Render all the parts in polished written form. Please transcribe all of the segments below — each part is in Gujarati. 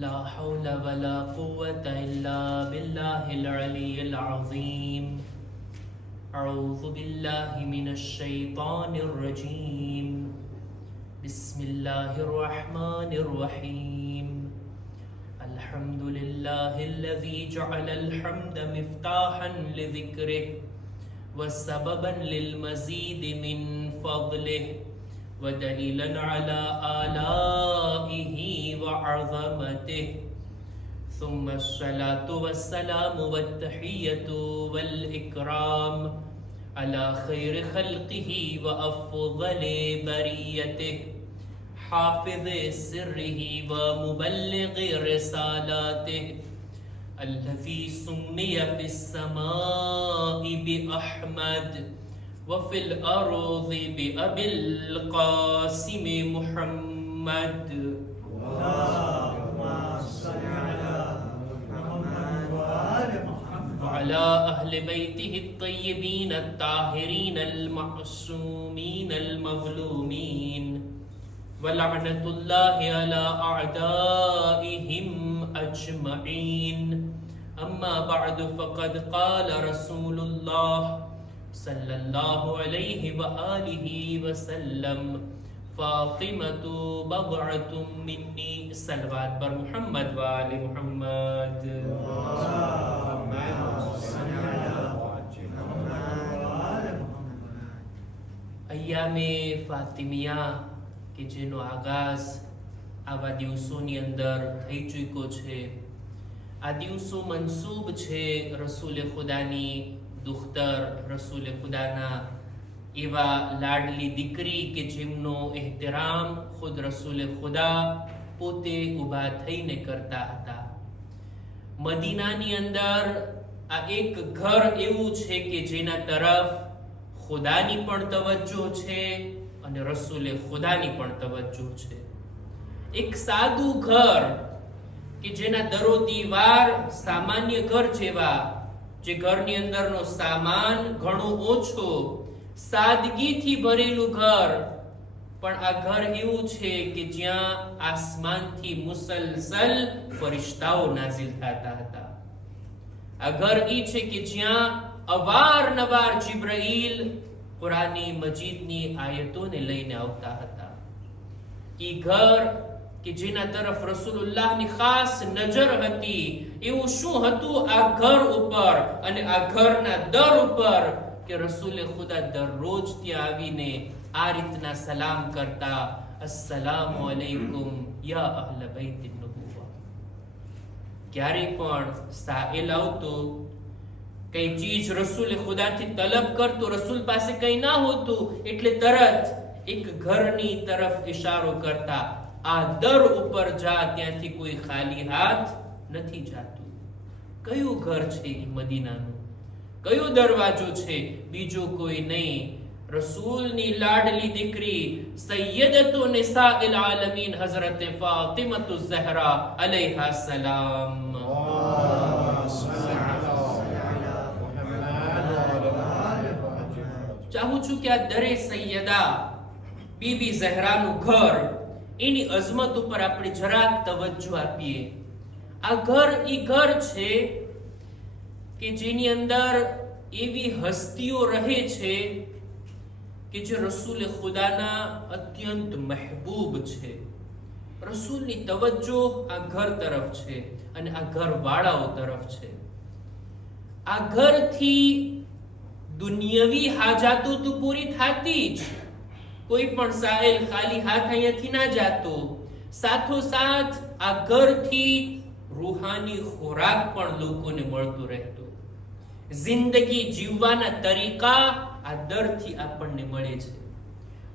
لا حول ولا قوة إلا بالله العلي العظيم. أعوذ بالله من الشيطان الرجيم. بسم الله الرحمن الرحيم. الحمد لله الذي جعل الحمد مفتاحا لذكره وسببا للمزيد من فضله ودليلا على آلائه وعظمته. ثم الصلاة والسلام والتحية والإكرام على خير خلقه وأفضل بريته حافظ سره ومبلغ رسالاته الذي سمي في السماء بأحمد وفي الأرض بأبي القاسم محمد. اللهم صل على محمد وآل محمد وعلى أهل بيته الطيبين الطاهرين المعصومين المظلومين ولعنة الله على أعدائهم أجمعين. أما بعد فقد قال رسول الله صلى الله عليه وآله وسلم فاطمة بضعة مني. صلوات بر محمد وآل محمد. اللهم صل على محمد وآل محمد. અય્યામે ફાતિમિયા કે જેનો આગાઝ આવા દિવસોની અંદર થઈ ચૂક્યો છે. આ દિવસો મનસૂબ છે રસૂલ ખુદાની દુખ્તર, રસૂલ ખુદાના એવા લાડલી દીકરી કે જેમનો એહતરામ ખુદ રસૂલ ખુદા પોતે ઊભા થઈને કરતા હતા. મદીનાની અંદર આ એક ઘર એવું છે કે જેના તરફ ખુદાની પણ તવજ્જો છે અને રસૂલે ખુદાની પણ તવજ્જો છે. એક સાદું ઘર કે જેના દરો દીવાર સામાન્ય ઘર જેવા, જે ઘરની અંદરનો સામાન ઘણો ઓછો, સાદગીથી ભરેલું ઘર, પણ આ ઘર એવું છે કે જ્યાં આસમાનથી મુસલસલ ફરિશ્તાઓ નાઝિલ થતા હતા. આ ઘર એ છે કે જ્યાં અવારનવાર જિબ્રાઈલ કુરાની મજીદની આયતોને લઈને આવતા હતા. એ ઘર કે જેના તરફ રસૂલુલ્લાહની ખાસ નજર હતી. એવું શું હતું આ ઘર ઉપર અને આ ઘરના દર ઉપર કે રસૂલે ખુદા દરરોજ ત્યાં આવીને આ રીતના સલામ કરતા, અસ્સલામુ અલૈકુમ યા અહલ બૈતિન નુબુવ્વા. ક્યારે પણ સાઈલ આવતો, કઈ ચીજ રસૂલે ખુદાથી તલબ કરતો, રસૂલ પાસે કઈ ના હોતું એટલે તરત એક ઘરની તરફ ઇશારો કરતા, આ દર ઉપર જા, ત્યાંથી કોઈ ખાલી હાથ નથી જાતું. કયું ઘર છે એ મદીનાનું? કયો દરવાજો છે? બીજો કોઈ નહીં, રસૂલની લાડલી દીકરી સૈયદતુ નિસાઇલ આલમીન હઝરત ફાતિમતુ ઝહરા અલૈહા સલામ. ચાહું છું કે આ દરે સૈયદા બીબી ઝહરાનું ઘર, એની અઝમત ઉપર આપણે જરાક તવજ્જો આપીએ. આ ઘર ઈ ઘર છે કે જેની અંદર એવી હસ્તીઓ રહે છે કે જે રસૂલ ખુદાના અત્યંત મહેબૂબ છે. રસૂલની તવજ્જો આ ઘર તરફ છે અને આ ઘરવાળાઓ તરફ છે. આ ઘરથી દુનિયાવી હાજાતો તો પૂરી થતી જ, કોઈ પણ સાહેલ ખાલી હાથ અહીંયાથી ના જાતો. સાથોસાથ આ ઘરથી રૂહાની ખોરાક પણ લોકોને મળતો રહેતો. જિંદગી જીવવાના તરીકા આ દરથી આપણને મળે છે.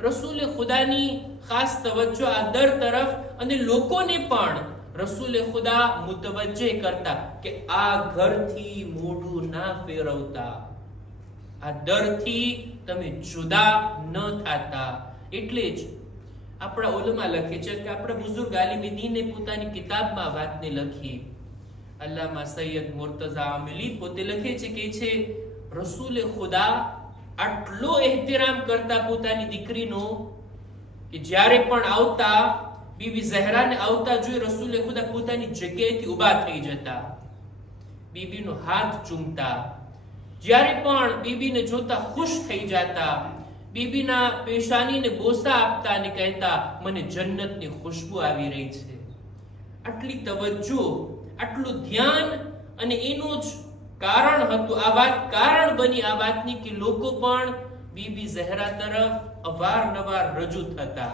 રસૂલે ખુદાની ખાસ તવજ્જો આ દર તરફ અને લોકોને પણ રસૂલે ખુદા મુતવજ્જે કરતા કે આ ઘરથી મોઢું ના ફેરવતા, આ દરથી તમે જુદા ન થાતા. એટલે જ આપણા ઉલમા લખે છે કે આપણા બુઝુર્ગ આલિમ દીને પોતાની કિતાબમાં વાતને લખી. અલ્લામા સૈયદ મુર્તઝા આમિલી પોતે લખે છે કે છે રસૂલે ખુદા આટલો એહતરામ કરતા પોતાની દીકરીનો કે જ્યારે પણ આવતા બીબી ઝહરાને આવતા જોઈ રસૂલે ખુદા પોતાની જગ્યાએથી ઊભા થઈ જતા, બીબીનો હાથ ચૂમતા, જ્યારે પણ બીબીને જોતા ખુશ થઈ જતા, બીબીના પેશાનીને બોસા આપતા અને કહેતા, મને જન્નતની ખુશ્બુ આવી રહી છે. આટલી તવજ્જો, આટલું ધ્યાન, અને એનું જ કારણ હતું, આ વાત કારણ બની આ વાતની કે લોકો પણ બીબી ઝહરા તરફ અવારનવાર રજૂ થતા.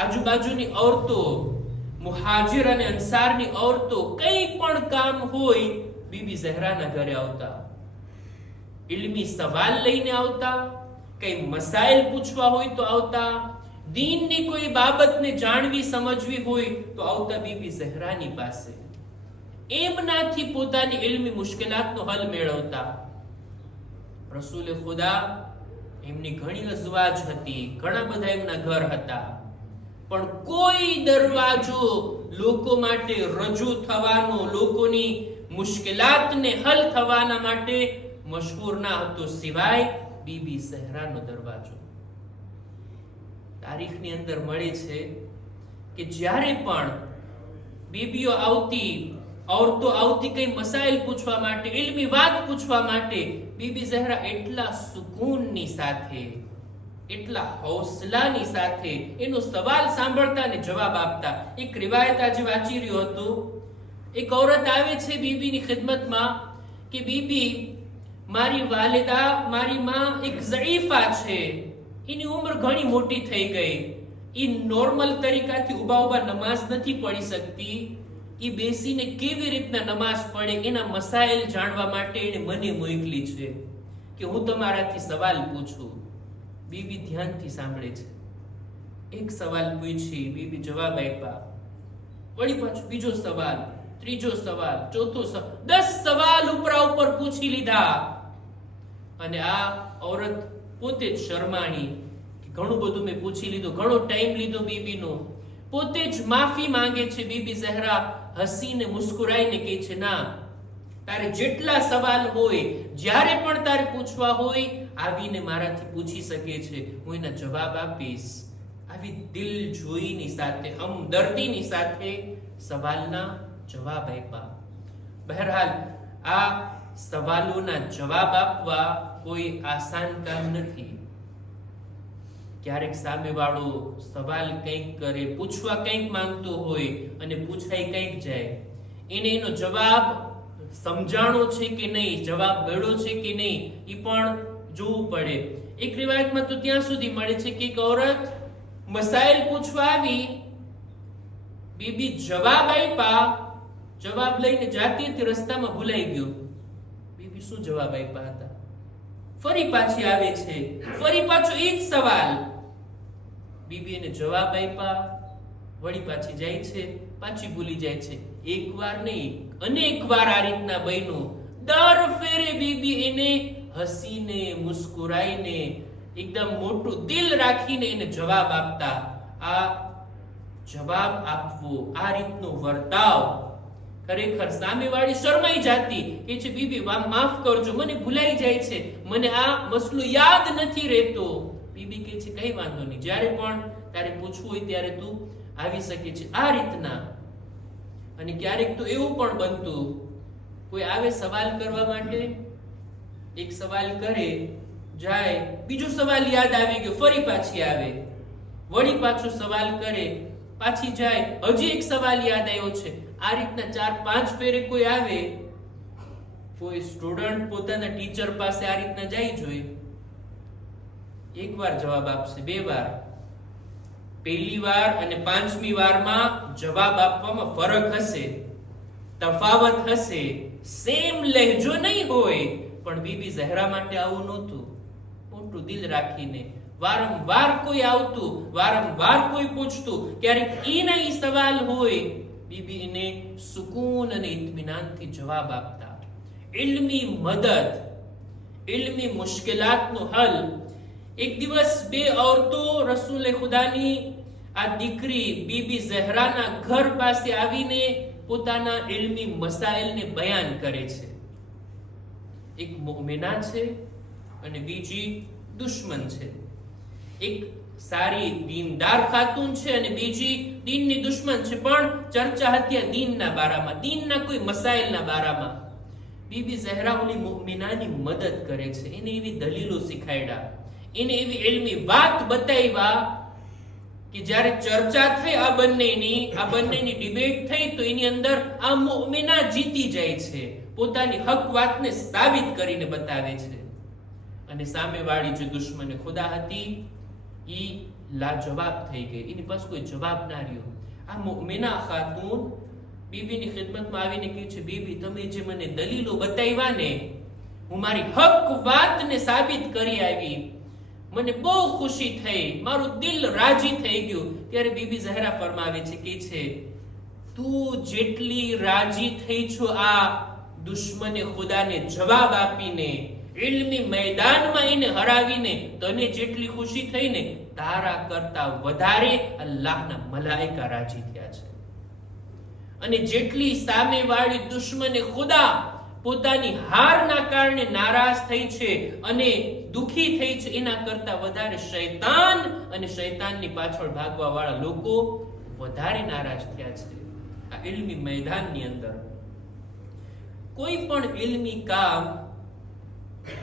આજુબાજુની औरतो, મુહાજિર અને અંસારની औरतो કંઈ પણ કામ હોય બીબી ઝહરાના ઘરે આવતા, ઇલ્મી સવાલ લઈને આવતા, કઈ મસાઇલ પૂછવા હોય તો આવતા, દીનની કોઈ બાબતને જાણવી સમજવી હોય તો આવતા બીબી ઝહરાની પાસે. એમનાથી પોતાની ઇલ્મી મુશ્કેલાતનો હલ મેળવતા. રસૂલે ખુદા એમની ઘણી અઝવાજ હતી, ઘણા બધા એમના ઘર હતા, પણ કોઈ દરવાજો લોકો માટે રજૂ થવાનો, લોકોની મુશ્કેલાતને હલ થવાના માટે મશહૂર ના હતો સિવાય બીબી ઝહરાનો દરવાજો. તારીખની અંદર મળે છે કે જ્યારે પણ બીબીઓ આવતી, औरतो આવતી કઈ મસાઇલ પૂછવા માટે, ઇલ્મી વાત પૂછવા માટે, બીબી ઝહરા એટલા સુકૂનની સાથે, એટલા હૌસલાની સાથે એનો સવાલ સાંભળતા અને જવાબ આપતા. એક રિવાયત આજે વાંચી રહ્યો હતો, એક औरत આવે છે બીબીની ખિદમતમાં કે બીબી, મારી વાલિદા, મારી માં એક ઝઈફા છે, એની ઉંમર ઘણી મોટી થઈ ગઈ, એ નોર્મલ તરીકાથી ઊભા ઊભા નમાઝ નથી પડી શકતી, એ બેસીને કેવી રીતના નમાઝ પડે એના મસાઇલ જાણવા માટે એને મને મોકલી છે કે હું તમારાથી સવાલ પૂછું. બીબી ધ્યાનથી સાંભળે છે. એક સવાલ પૂછી, બીબી જવાબ આપ્યા, વળી પાછો બીજો સવાલ, ત્રીજો સવાલ, ચોથો સવાલ, 10 સવાલ ઉપર પૂછી લીધા. અને આ औरत પોતે જ શરમાણી કે ઘણું બધું મેં પૂછી લીધું, ઘણો ટાઈમ લીધો બીબીનો. પોતે જ માફી માંગે છે. બીબી ઝહરા હસીને મુસ્કુરાઈને કહે છે, ના, તારે જેટલા સવાલ હોય, જ્યારે પણ તારે પૂછવા હોય, આવીને મારાથી પૂછી શકે છે, હું એના જવાબ આપીશ. આવી દિલજોઈની સાથે, હમદર્દીની સાથે સવાલના જવાબ આપ્યા. બહરહાલ આ સવાલોના જવાબ આપવા કોઈ આસાન કામ નથી. ક્યારેક સામેવાળો સવાલ કંઈક કરે, પૂછવા કંઈક માંગતો હોય અને પૂછાય કંઈક જાય, એને એનો જવાબ સમજાણો છે કે નહીં, જવાબ મળ્યો છે કે નહીં, એ પણ જોવું પડે. એક રિવાયતમાં તો ત્યાં સુધી મળે છે કે એક औरत મસાઇલ પૂછવા આવી, બીબી જવાબ આપ્યા, જવાબ લઈને જાતી હતી, રસ્તામાં ભૂલાઈ ગયો. બીબી શું જવાબ આપ્યા હતા? ફરી પાછી આવે છે, ફરી પાછો એ જ સવાલ. બીબી એને જવાબ આપ્યા, વળી પાછી જાય છે, પાછી ભૂલી જાય છે. એક વાર નહીં, અનેક વાર આ રીતના બન્યું. દર ફેરે બીબી એને હસીને, મુસ્કુરાઈને, એકદમ મોટું દિલ રાખીને એને જવાબ આપતા. આ જવાબ આપવો, આ રીતનો વર્તાવ, ખરેખર સામેવાળી શરમાઈ જાતી કે છે, બીબી માફ કરજો, મને ભૂલાઈ જાય છે, મને આ મસલો યાદ નથી રહેતો. બીબી કહે છે, કઈ વાંધો નહીં, જ્યારે પણ તારે પૂછવું હોય ત્યારે તું આવી શકે છે. આ રીતના. અને ક્યારેક તો એવું પણ બનતું, કોઈ આવે સવાલ કરવા માટે, એક સવાલ કરે, જાય, બીજો સવાલ યાદ આવી ગયો, ફરી પાછી આવે, વળી પાછો સવાલ કરે, પાછી જાય, હજી એક સવાલ યાદ આવ્યો છે. આ રીતના 4-5 ફેરે કોઈ આવે. કોઈ સ્ટુડન્ટ પોતાના ટીચર પાસે આ રીતના જાય જોઈ, એક વાર જવાબ આપશે, 2 વાર, પહેલી વાર અને 5મી વારમાં જવાબ આપવામાં ફરક હશે, તફાવત હશે, સેમ લહેજો નહીં હોય. પણ બીબી ઝહરા માટે આવું નહોતું. મોટું દિલ રાખીને વારંવાર કોઈ આવતું, વારંવાર કોઈ પૂછતું, ક્યારેક એના ઈ સવાલ હોય, બીબી એને સુકૂન અને ઇત્મીનાનથી જવાબ આપતા. ઇલ્મી મદદ, ઇલ્મી મુશ્કેલાતનો હલ. એક દિવસ 2 औरतो રસૂલે ખુદાની આ દીકરી બીબી ઝહરાના ઘર પાસે આવીને પોતાના ઇલ્મી મસાઇલને બયાન કરે છે. એક મુમિના છે અને બીજી દુશ્મન છે. એક સારી દીનદાર ખાતુન છે અને બીજી દીનની દુશ્મન છે, પણ ચર્ચા હતી દીનના બારામાં, દીનના કોઈ મસાઇલના બારામાં. બીબી ઝહરા ઓલી મુમિનાની મદદ કરે છે, એને એવી દલીલો શીખાડ્યા, એને એવી ઇલ્મી વાત બતાવ્યા કે જ્યારે ચર્ચા થઈ આ બંનેની ડિબેટ થઈ તો એની અંદર આ મુમિના જીતી જાય છે, પોતાની હક વાતને સાબિત કરીને બતાવે છે. અને સામેવાળી જે દુશ્મને ખુદા હતી ઈ લાજવાબ થઈ ગઈ, એની પાસે કોઈ જવાબ ના રહ્યો. આ મુમિના ખાતુન બીબીની ખિદમતમાં આવીને કહે છે, બીબી તમે જે મને દલીલો બતાવ્યા ને, હું મારી હક વાતને સાબિત કરી આવી, મને બહુ ખુશી થઈ, મારું દિલ રાજી થઈ ગયું. ત્યારે બીબી ઝહરા ફરમાવે છે કે છે તું જેટલી રાજી થઈ છો આ દુશ્મને ખુદાને જવાબ આપીને, ઇલ્મી મેદાનમાં એને હરાવીને તને જેટલી ખુશી થઈ ને, તારા કરતા વધારે અલ્લાહના મલાઈકા રાજી થયા છે. અને જેટલી સામેવાળી દુશ્મને ખુદા પોતાની હારના કારણે નારાજ થઈ છે અને દુખી થઈ છે, એના કરતા વધારે શૈતાન અને શૈતાનની પાછળ ભાગવા વાળા લોકો વધારે નારાજ થયા છે. આ ઇલ્મી મેદાનની અંદર કોઈ પણ ઇલ્મી કામ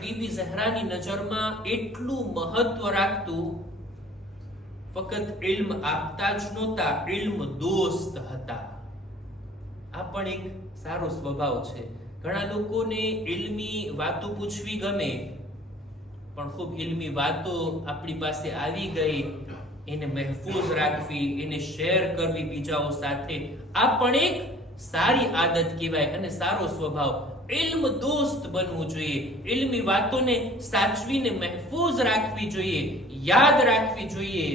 બીબી ઝહરાની નજરમાં એટલું મહત્વ રાખતું, ફક્ત ઇલ્મ આપતા જ નહોતા, ઇલ્મ દોસ્ત હતા. આ પણ એક સારો સ્વભાવ છે. ઘણા લોકોને ઇલ્મી વાતો પૂછવી ગમે, પણ ખૂબ ઇલ્મી વાતો આપણી પાસે આવી ગઈ એને મહેફૂઝ રાખવી, એને શેર કરવી બીજાઓ સાથે, આ પણ એક સારી આદત કહેવાય અને સારો સ્વભાવ. ઇલ્મ દોસ્ત બનવું જોઈએ, ઇલ્મી વાતોને સાચવીને મહેફૂઝ રાખવી જોઈએ, યાદ રાખવી જોઈએ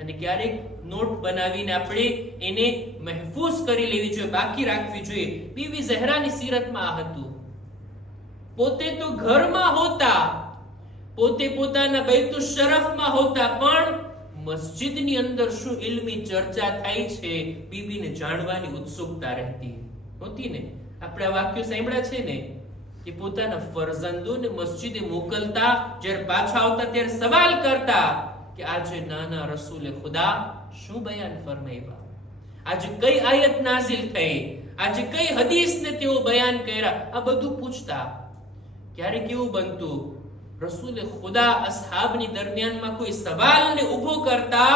અને ક્યારેક નોટ બનાવીને આપણે એને મહેફૂઝ કરી લેવી જોઈએ, બાકી રાખવી જોઈએ. બીબી ઝહરાની સીરતમાં આ હતું. પોતે તો ઘરમાં હોતા, પોતે પોતાના બૈતુશ શરફમાં હોતા, પણ મસ્જિદની અંદર શું ઇલ્મી ચર્ચા થાય છે બીબીને જાણવાની ઉત્સુકતા રહેતી હોતી ને. આપણે આ વાક્યો સાંભળ્યા છે ને કે પોતાના ફરજંદોને મસ્જિદે મોકલતા, જ્યારે પાછા આવતા ત્યારે સવાલ કરતા કે આજે નાના રસૂલે ખુદા શું બયાન ફરમાવ્યા, આજે કઈ આયત નાઝિલ થઈ, આજે કઈ હદીસને તેઓ બયાન કર્યા, આ બધું પૂછતા. ક્યારેક એવું બનતું રસૂલે ખુદા અસહાબની દરમિયાનમાં કોઈ સવાલને ઊભો કરતા,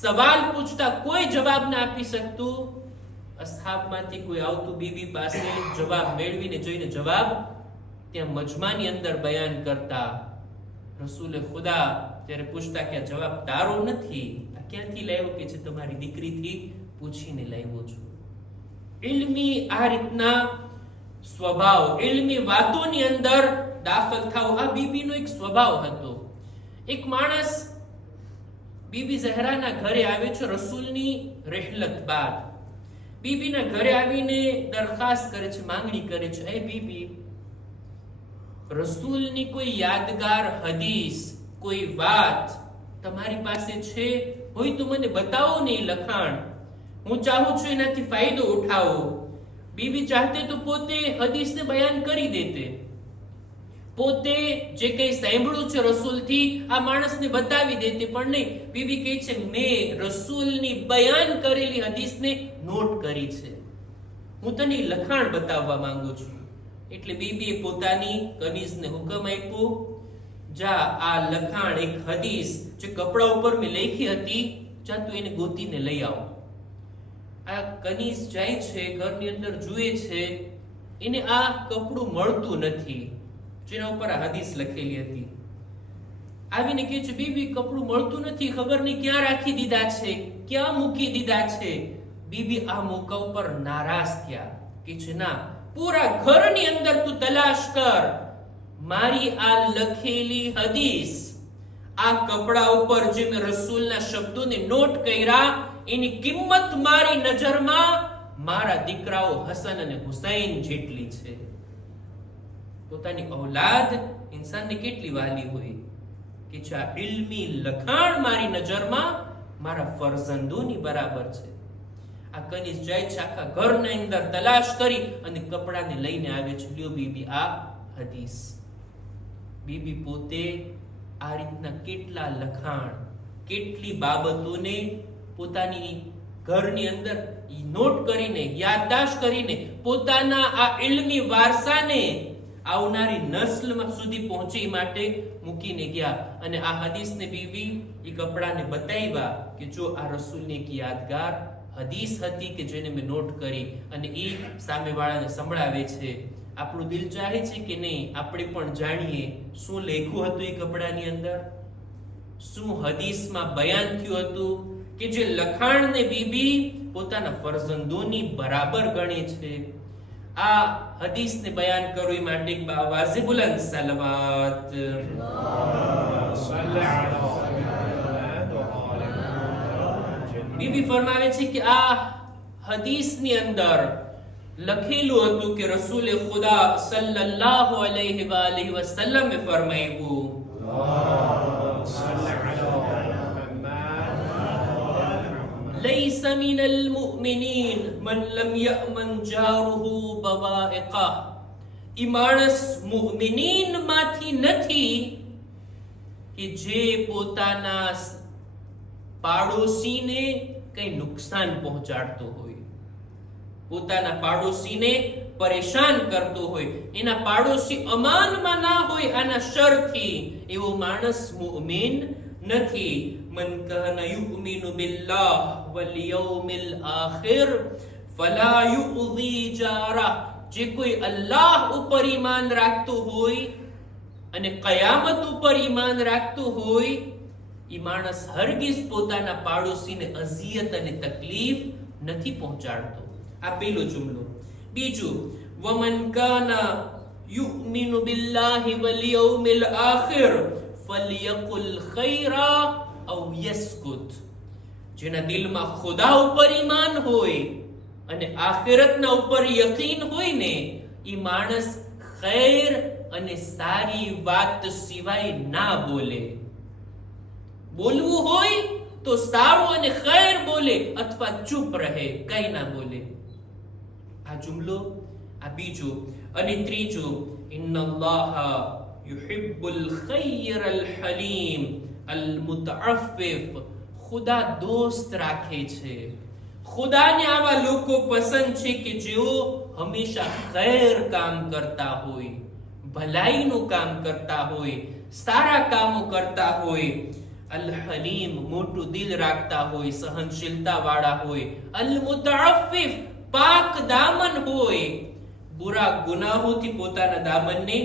સવાલ પૂછતા, કોઈ જવાબ ના આપી શકતું, અસહાબમાંથી કોઈ આવતું બીબી પાસે જવાબ મેળવીને જોઈને જવાબ ત્યાં મજમાની અંદર બયાન કરતા. રસૂલે ખુદા ત્યારે પૂછતા કે આ જવાબ તારો નથી, આ ક્યાંથી લાવ્યો? કે છે તમારી દીકરીથી પૂછીને લાવ્યો છું. ઇલ્મી આ રીતના સ્વભાવ, ઇલ્મી વાતોની અંદર દાખલ થાવ, આ બીબીનો એક સ્વભાવ હતો. એક માણસ બીબી ઝહરાના ઘરે આવે છે રસૂલની રહેલત બાદ. બીબીના ઘરે આવીને દરખાસ્ત કરે છે, માંગણી કરે છે, એ બીબી રસૂલની કોઈ યાદગાર હદીસ, કોઈ વાત તમારી પાસે છે હોય તો મને બતાવો ને લખાણ, હું ચાહું છું એનાથી ફાયદો ઉઠાવો. બીબી ચાહતે તો પોતે હદીસને બયાન કરી દેતે, પોતે જે કઈ સાંભળ્યું છે રસૂલથી આ માણસને બતાવી દેતે, પણ નહીં. બીબી કહે છે મેં રસૂલની બયાન કરેલી હદીસને નોટ કરી છે, હું તને લખાણ બતાવવા માંગુ છું. એટલે બીબીએ પોતાની કનીઝને હુકમ આપ્યો, જા આ લખાણ, એક હદીસ જે કપડા ઉપર મેં લખી હતી, જા તું એને ગોતીને લઈ આવ. આ કનીઝ જાય છે, ઘરની અંદર જુએ છે, એને આ કપડું મળતું નથી જેના ઉપર આ હદીસ લખેલી હતી. આવીને કહે છે બીબી કપડું મળતું નથી, ખબર નહીં ક્યાં રાખી દીધા છે, ક્યાં મૂકી દીધા છે. બીબી આ મોકા ઉપર નારાજ થયા કે છે ના, પૂરા ઘરની અંદર તું તલાશ કર, મારી આ લખેલી હદીસ, આ કપડા ઉપર જે મેં રસૂલના શબ્દોને નોટ કર્યા, એની કિંમત મારી નજરમાં મારા દીકરાઓ હસન અને હુસૈન જેટલી છે. પોતાની ઔલાદ ઇન્સાનને કેટલી વાલી હોય કે છે આ ઇલ્મી લખાણ મારી નજરમાં મારા ફરજંદોની બરાબર છે. આ કનીઝ જાય છે, આખા ઘરની અંદર તલાશ કરી અને કપડાને લઈને આવે છે, લ્યો બીબી આ હદીસ. બીબી પોતે આ રીતના કેટલા લખાણ કેટલી બાબતોને પોતાની ઘરની અંદર નોટ કરીને, યાદદાશ્ત કરીને, પોતાના આ ઇલ્મી વારસાને આવનારી નસ્લમાં સુધી પહોંચે માટે મૂકીને ગયા. અને આ હદીસને બીબી એ કપડાને બતાવ્યા કે જો આ રસૂલની એક યાદગાર હદીસ હતી કે જેને મેં નોટ કરી, અને એ સામેવાળાને સંભળાવે છે. આપણું દિલ ચાહે છે કે નહીં આપણે પણ જાણીએ શું લખ્યું હતું એ કપડાની અંદર, શું હદીસમાં બયાન થયું હતું કે જે લખાણને બીબી પોતાના ફરજંદોની બરાબર ગણે છે. આ હદીસને બયાન કરવી માટે એક આવાજે બુલંદ સલવાત. બીબી ફરમાવે છે કે આ હદીસની અંદર લખેલું હતું કે રસૂલે ખુદા સલ્લલ્લાહુ અલૈહિ વસલ્લમે ફરમાવ્યું, ليس من المؤمنين من لم يأمن جاره بوائقه. ઈ માણસ મુઅમિનીન માંથી નથી કે જે પોતાના પાડોશીને કઈ નુકસાન પહોંચાડતો હોય, પોતાના પાડોશીને પરેશાન કરતો હોય, એના પાડોશી અમાનમાં ના હોય, આના શરથી એવો માણસ મુઅમિન નથી. મન કાના યુમિનુ બિલ્લાહ વલ યૌમિલ આખિર ફલા યુઝી જારા. જે કોઈ અલ્લાહ ઉપર ઈમાન રાખતો હોય અને કયામત ઉપર ઈમાન રાખતો હોય, ઈ માણસ હરગીઝ પોતાના પાડોશીને અઝિયત અને તકલીફ નથી પહોંચાડતો. આ પહેલો જુમલો. બીજું, વમન કાના યુમિનુ બિલ્લાહી વલ યૌમિલ આખિર ફલયકુલ ખૈરા અવ યસ્કુત. જેના દિલમાં ખુદા ઉપર ઈમાન હોય અને આખિરતના ઉપર યકીન હોય ને, ઈ માણસ ખૈર અને સારી વાત સિવાય ના બોલે. બોલવું હોય તો સારું અને ખૈર બોલે અથવા ચૂપ રહે, કઈ ના બોલે. આ જુમલો, આ બીજો. અને ત્રીજો, ઇન્નલ્લાહ યુહિબ્બુલ ખૈરલ હલીમ અલ મુતઅફ્ફિફ. ખુદા દોસ્ત રાખે છે, ખુદાને આવા લોકો પસંદ છે કે જેઓ હંમેશા ખૈર કામ કરતા હોય, ભલાઈનું કામ કરતા હોય, સારા કામો કરતા હોય. અલ હલીમ મોટું દિલ રાખતા હોય, સહનશીલતા વાળા હોય. અલ મુતઅફ્ફિફ પાક દામન હોય, બુરા ગુનાહોથી પોતાના દામનને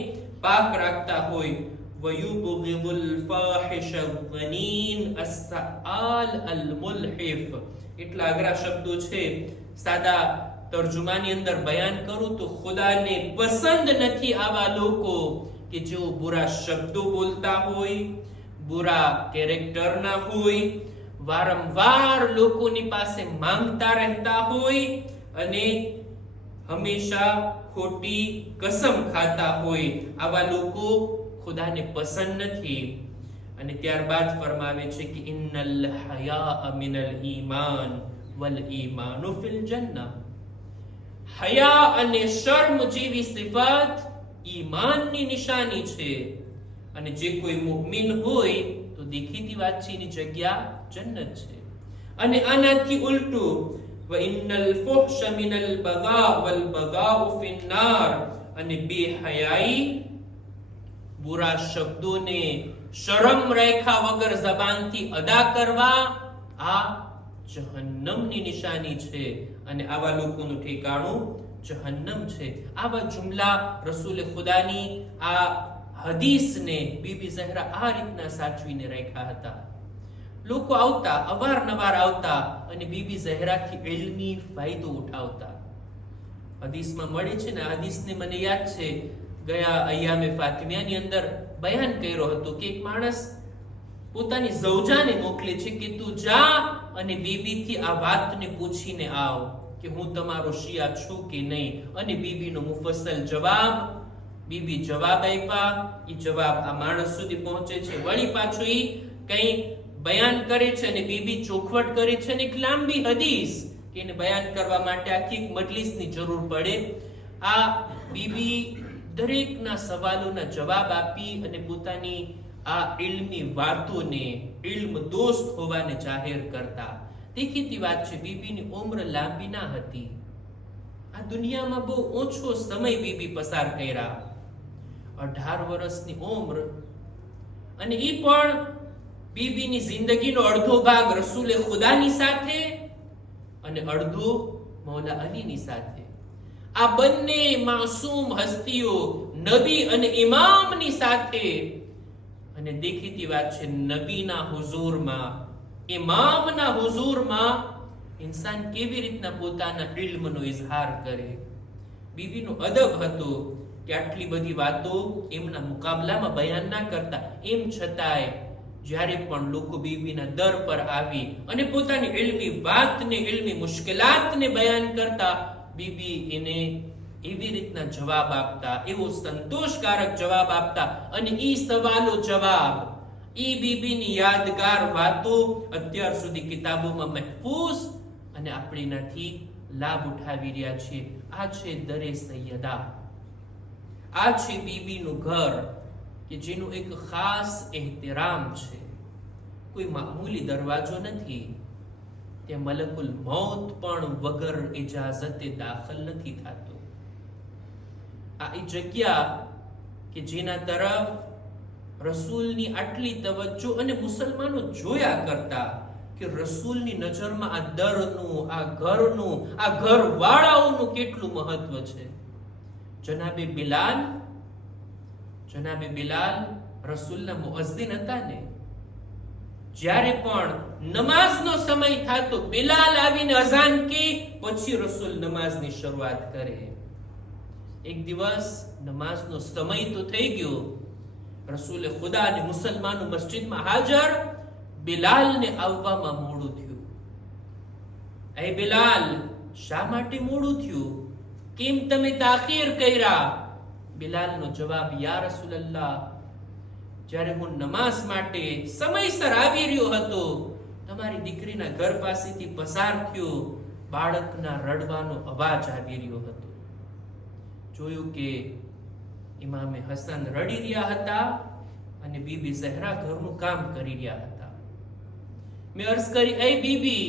પાક રાખતા હોય. વયુબગિદુલ ફાહિશ અઝનીન અસઆલ અલ મુલહિફ. એટલા અઘરા શબ્દો છે, સાદા તર્જુમાની અંદર બયાન કરું તો ખુદાને પસંદ નથી આવા લોકો કે જેઓ બુરા શબ્દો બોલતા હોય, બુરા કેરેક્ટરના હોય, વારંવાર લોકોની પાસે માંગતા રહેતા હોય અને હંમેશા ખોટી કસમ ખાતા હોય. આવા લોકો ખુદાને પસંદ નથી. અને ત્યારબાદ ફરમાવે છે કે ઇન્નલ હયા મિનલ ઈમાન વલ ઈમાનુ ફિલ જન્નહ. હયા અને શર્મ જેવી સિફાત ઈમાનની નિશાની છે, અને જે કોઈ મુમિન હોય તો દેખીતી વાત છે એની જગ્યા જન્નત છે. અને આનાથી ઉલટું, વ ઇન્નલ ફુહશ મિનલ બગા વલ બગાઉ ફિન નાર. અને બેહયાઈ, બુરા શબ્દોને શરમ રેખા વગર જબાનથી અદા કરવા, આ જહન્નમની નિશાની છે, અને આવા લોકોનું ઠેકાણું જહન્નમ છે. આવા જુમલા રસૂલે ખુદાની આ હદીસને બીબી ઝહરા આ રીતના સાચવીને રાખ્યા હતા. લોકો આવતા, અવારનવાર આવતા અને બીબી ઝહરાથી ઇલ્મી ફાયદો ઉઠાવતા. હદીસમાં મળે છે ને, હદીસને મને યાદ છે ગયા અય્યામે ફાતિમિયાની અંદર બયાન કર્યો હતો કે એક માણસ પોતાની ઝૌજાને મોકલે છે કે તું જા અને બીબીથી આ વાતને પૂછીને આવ કે હું તમારો શિયા છું કે નહીં. અને બીબીનો મુફસ્સલ જવાબ, બીબી જવાબ આપ્યા. એ જવાબ આ માણસ સુધી પહોંચે છે, વળી પાછું એ કઈ બયાન કરે છે અને બીબી ચોખવટ કરે છે, અને એક લાંબી હદીસ કે એને બયાન કરવા માટે આખી મજલિસની જરૂર પડે. આ બીબી દરેકના સવાલોના જવાબ આપી અને પોતાની આ ઇલ્મી વાતોને ઇલ્મ દોસ્ત હોવાને જાહેર કરતા. દેખીતી વાત છે, બીબીની ઉંમર લાંબી ના હતી. આ દુનિયામાં બહુ ઓછો સમય બીબી પસાર કર્યા, 18 વર્ષની ઉંમર, અને એ પણ બીબીની જિંદગીનો અડધો ભાગ રસૂલે ખુદાની સાથે અને અડધો મૌલા અલીની સાથે. આ બંને માસૂમ હસ્તીઓ નબી અને ઇમામની સાથે, અને દેખીતી વાત છે, નબીના હુઝુરમાં, ઇમામના હુઝુરમાં ઇન્સાન કેવી રીતના પોતાના ઇલ્મનો ઇઝહાર કરે. બીબીનો અદબ હતો કે આટલી બધી વાતો એમના મુકાબલામાં બયાન ના કરતા. એમ છતાંય જ્યારે પણ લોકો બીબીના દર પર આવી અને પોતાની ઇલ્મી વાતને, ઇલ્મી મુશ્કેલાતને બયાન કરતા, બીબી એને એવી રીતના જવાબ આપતા, એવો સંતોષકારક જવાબ આપતા, અને ઈ સવાલો જવાબ, ઈ બીબીની યાદગાર વાતો અત્યાર સુધી કિતાબોમાં મહેફૂઝ, અને આપણે એનાથી લાભ ઉઠાવી રહ્યા છીએ. આ છે દરે સૈયદા, આ છે બીબીનું ઘર કે જેનું એક ખાસ એહતરામ છે. કોઈ મામૂલી દરવાજો નથી, ત્યાં મલકુલ મૌત પણ વગર ઇજાઝતે દાખલ નથી થતો. આ એ જગ્યા કે જેના તરફ રસૂલની આટલી તવજ્જો અને મુસલમાનો જોયા કરતા કે રસૂલની નજરમાં આ દરનું, આ ઘરનું, આ ઘરવાળાઓનું કેટલું મહત્વ છે. જનાબે બિલાલ રસૂલના મુઅઝ્ઝિન હતા ને. જ્યારે પણ નમાઝનો સમય થતો, બિલાલ આવીને અઝાન કે પછી રસૂલ નમાઝની શરૂઆત કરે. એક દિવસ નમાઝનો સમય તો થઈ ગયો, રસૂલે ખુદા અને મુસલમાનો મસ્જિદમાં હાજર, બિલાલને આવવામાં મોડું થયું. એ બિલાલ, શા માટે મોડું થયું? કેમ તમે તાખીર કર્યા? બિલાલનો જવાબ, યા રસૂલલ્લાહ, જ્યારે હું નમાઝ માટે સમયસર આવી રહ્યો હતો, તમારી દીકરીના ઘર પાસેથી પસાર થયો, બાળકના રડવાનો અવાજ આવી રહ્યો હતો. જોયું કે ઇમામે હસન રડી રહ્યા હતા અને બીબી ઝહરા ઘરનું કામ કરી રહ્યા હતા. મેં અર્ઝ કરી, એ બીબી,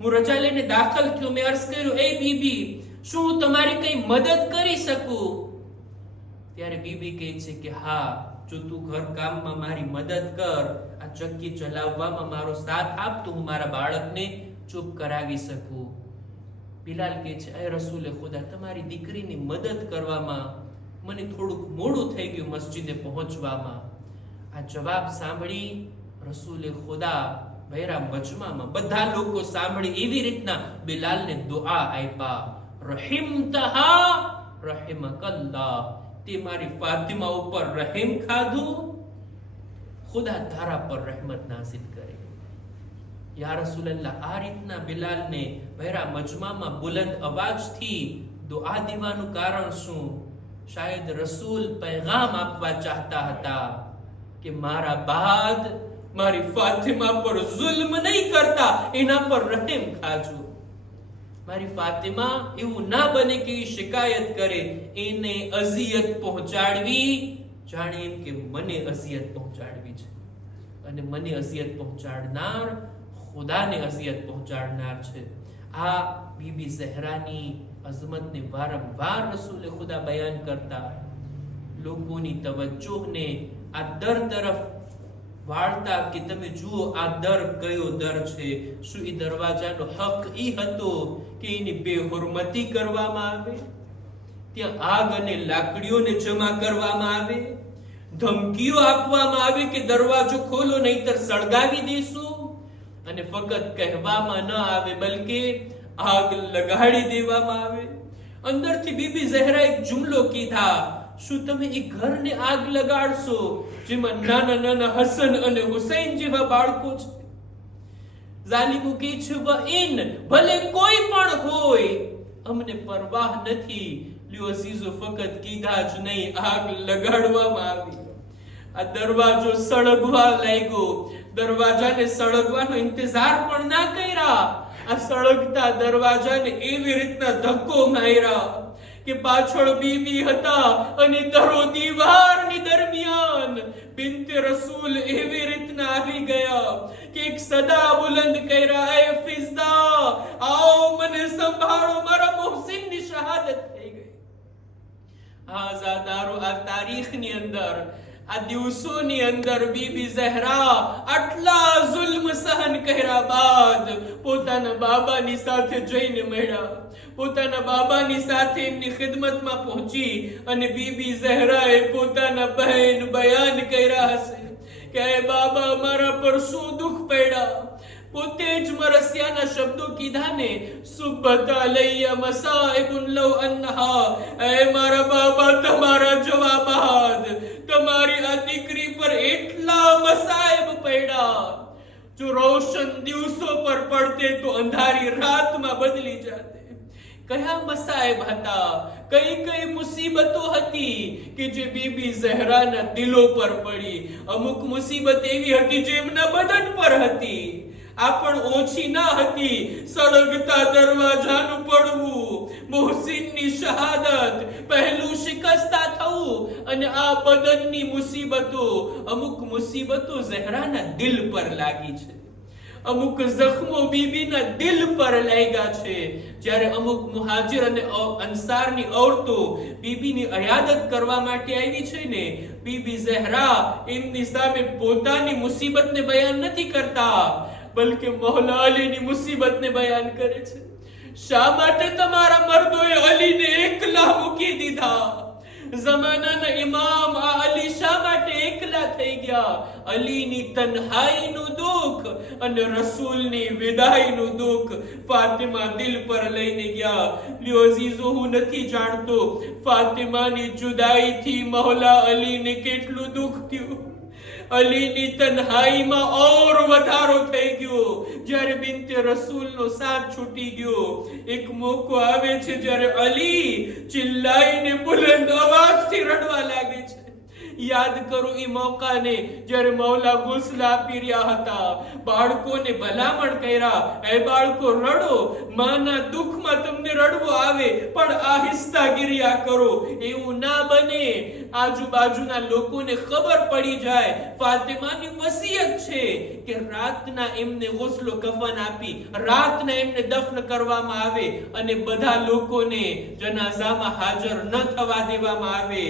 હું રજા લઈને દાખલ થયો. મેં અર્ઝ કર્યું, એ બીબી, શું હું તમારી કઈ મદદ કરી શકું? ત્યારે બીબી કહે છે કે હા, જો તું ઘર કામમાં મારી મદદ કર, આ ચક્કી ચલાવવામાં મારો સાથ આપ, તો હું મારા બાળકને ચૂપ કરાવી શકું. બિલાલ કહે છે, એ રસૂલે ખુદા, તમારી દીકરીની મદદ કરવામાં મને થોડુંક મોડું થઈ ગયું મસ્જિદે પહોંચવામાં. આ જવાબ સાંભળી રસૂલે ખુદા બૈરા મજમામાં બધા લોકો સાંભળી એવી રીતના બિલાલને દુઆ આપ્યા, રહિમતહા રહિમકલ્લાહ, તે મારી ફાતિમા ઉપર રહેમ ખાધું, ખુદા તારા પર રહેમત નાઝિલ કરે. યા રસૂલલ્લાહ, આ રીતના બિલાલને બૈરા મજમામાં બુલંદ અવાજથી દુઆ દેવાનું કારણ શું? શાયદ રસૂલ પૈગામ આપવા ચાહતા હતા કે મારા બાદ મારી ફાતિમા પર જુલ્મ નહીં કરતા, એના પર રહેમ ખાજો. મારી ફાતિમા એવું ના બને કે એ શિકાયત કરે, એને અઝિયત પહોંચાડવી, જાણે એમ કે મને અઝિયત પહોંચાડવી છે, અને મને અઝિયત પહોંચાડનાર ખુદાને અઝિયત પહોંચાડનાર છે. આ બીબી ઝહરાની અઝમતને વારંવાર રસૂલે ખુદા બયાન કરતા, લોકોની તવજ્જોને આ દર તરફ વાળતા કે તમે જુઓ આ દર કયો દર છે. શું એ દરવાજાનો હક ઈ હતો કે એની બેહુરમતી કરવામાં આવે, ત્યાં આગ અને લાકડીઓને જમા કરવામાં આવે, ધમકીઓ આપવામાં આવે કે દરવાજો ખોલો નહીતર સળગાવી દેશું, અને ફક્ત કહેવામાં ન આવે બલકે આગ લગાડી દેવામાં આવે? અંદરથી બીબી ઝહરા એક જુમલો કીધા, શું તમે એ ઘરને આગ લગાડશો જેમાં નાના નાના હસન અને હુસૈન જેવા બાળકો છે? ઝાલિમો કહે છે, વઇન, ભલે કોઈ પણ હોય, અમને પરવાહ નથી. લ્યો અઝીઝો, ફકત કીધા જ નહીં, આગ લગાડવામાં આવી. આ દરવાજો સળગવા લાગ્યો. દરવાજાને સળગવાનો ઇંતજાર પણ ના કર્યા, આ સળગતા દરવાજાને એવી રીતના ધક્કો માર્યા કે પાછળ બીબી હતા અને દરો દીવારની દરમિયાન બિન્તે રસૂલ એવી રીતના આવી ગયા કે એક સદા બુલંદ કર્યા, એ ફિઝા આવો મને સંભાળો, મારા મોહસિનની શહાદત થઈ ગઈ. આઝાદારો આ તારીખની અંદર, આ દિવસોની અંદર બીબી ઝહરા આટલા જુલ્મ સહન કર્યા બાદ પોતાના બાબાની સાથે જઈને મળ્યા, પોતાના બાબાની સાથે એમની ખિદમતમાં પહોંચી અને બીબી ઝહરાએ પોતાના બહેન બયાન કર્યા હશે કે એ બાબા મારા પર શું દુઃખ પડ્યા. પોતે જ મરસિયાના શબ્દો કીધા ને, સુબત અલૈયા મસાઇબુન લવ અન્હા, એ મારા બાબા તમારા જવાબ બાદ તમારી આ દીકરી પર એટલા મસાઇબ પડ્યા, જો રોશન દિવસો પર પડતે તો અંધારી રાતમાં બદલી જાતે. કયા મસાઇબ હતા, કઈ કઈ મુસીબતો હતી કે જે બીબી ઝહરાના દિલો પર પડી. અમુક મુસીબત એવી હતી જે એમના બદન પર હતી, આ પણ ઓછી ના હતી. સળગતા દરવાજાનું પડવું, મોહસિનની શહાદત, પહેલું શિકસ્તા થવું, અને આ બદનની મુસીબતો. અમુક મુસીબતો ઝહરાના દિલ પર લાગી છે, અમુક જખ્મો બીબીના દિલ પર લાગ્યા છે. જ્યારે અમુક મુહાજિર અને અંસારની औरतो બીબીની અયાદત કરવા માટે આવી છે ને, બીબી ઝહરા એમની સામે પોતાની મુસીબતને બયાન નથી કરતા, બલકે મૌલા અલીની મુસીબતને બયાન કરે છે. શા માટે તમારા મર્દોએ અલીને એકલા મૂકી દીધા? જમાનાના ઇમામ આ અલી શા માટે એકલા થઈ ગયા? અલીની તન્હાઈનું દુઃખ અને રસૂલની વિદાયનું દુઃખ ફાતિમા દિલ પર લઈને ગયા. લ્યો અઝીઝો, હું નથી જાણતો ફાતિમાની જુદાઈથી મૌલા અલીને કેટલું દુઃખ થયું. અલીની તન્હાઈમાં ઓર વધારો થઈ ગયો જ્યારે બિન્તે રસૂલનો સાથ છૂટી ગયો. એક મોકો આવે છે જ્યારે અલી ચિલ્લાઈને બુલંદ અવાજથી રડવા લાગે છે. યાદ કરો એ મોકાને જ્યારે મૌલા ગુસ્લ આપી રહ્યા હતા, બાળકોને ભલામણ કર્યા, એ બાળકો રડો, માના દુઃખમાં તમને રડવું આવે પણ આહિસ્તાગીરી કરો, એવું ના બને. આજુબાજુના લોકોને ખબર પડી જાય ફાતિમાની વસિયત છે કે રાતના એમને ગુસ્લો કફન આપી રાતના એમને દફન કરવામાં આવે અને બધા લોકોને જનાઝામાં હાજર ન થવા દેવામાં આવે.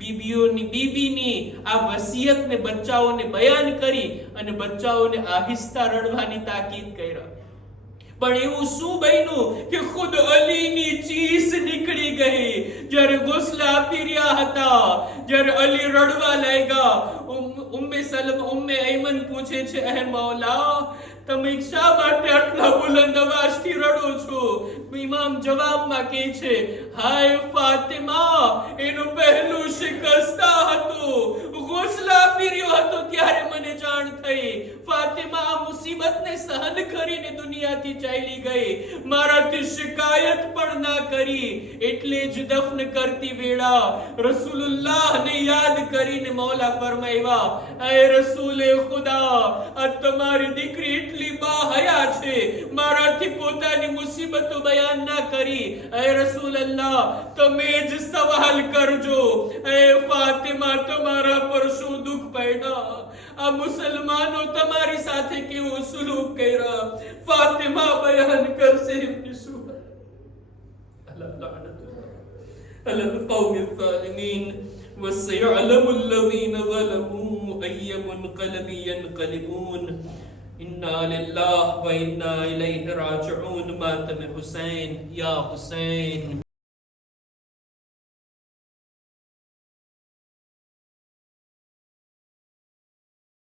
બીબીની આ વસિયતને બચ્ચાઓને બયાન કરી અને બચ્ચાઓને આહિસ્તા રડવાની તાકીદ કર્યા. પણ એવું શું બન્યું કે ખુદ અલીની ચીસ નીકળી ગઈ જ્યારે ગુસ્લ આપી રહ્યા હતા. જ્યારે અલી રડવા લાગ્યા, ઉમ્મે અયમન પૂછે છે, હે મૌલા, તમે શા માટે આટલા બુલંદ અવાજથી રડો છો? ઇમામ જવાબમાં કહે છે, હાય ફાતિમા, એનું પહેલું શિકસ્તા હતું, ગુસ્લ આપી રહ્યો હતો ત્યારે મને જાણ થઈ. ફાતિમા આ મુસીબતને સહન કરીને દુનિયાથી ચાલી ગઈ, મારાથી શિકાયત પણ ના કરી. એટલે જ દફન કરતી વેળા રસૂલુલ્લાહને યાદ કરીને મૌલા ફરમાવ્યા, એ રસૂલે ખુદા, આ તમારી દીકરી એટલી બાહયા છે, મારાથી પોતાની મુસીબતો બયાન ના કરી. એ રસૂલલ્લાહ, તમે જ સવાલ કરજો, એ ફાતિમા તમારા પર શું દુઃખ પડ્યા? આ મુસલમાનો તમારી સાથે કેવો સુલૂક કર્યા? ફાતિમા બયાન કરશે એમની સુબહ. અલલ કૌમિ ઝાલિમીન وسيعلم الذين ظلموا أي منقلب ينقلبون. إنا لله وإنا إليه راجعون. ماتم حسين يا حسين.